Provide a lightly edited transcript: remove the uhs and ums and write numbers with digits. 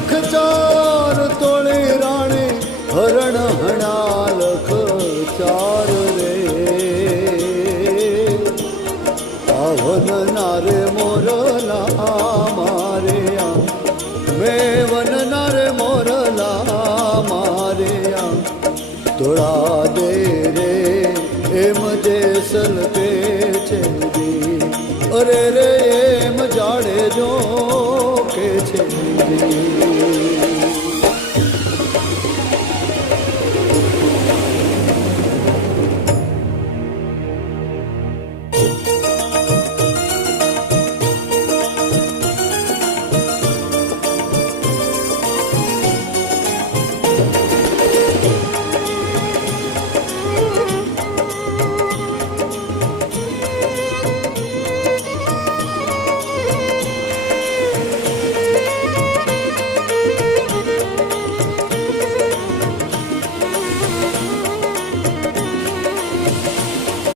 લખ ચાર તોળે રાણે હરણ હણા લખ ચાર રે પાવન નારે મોરલા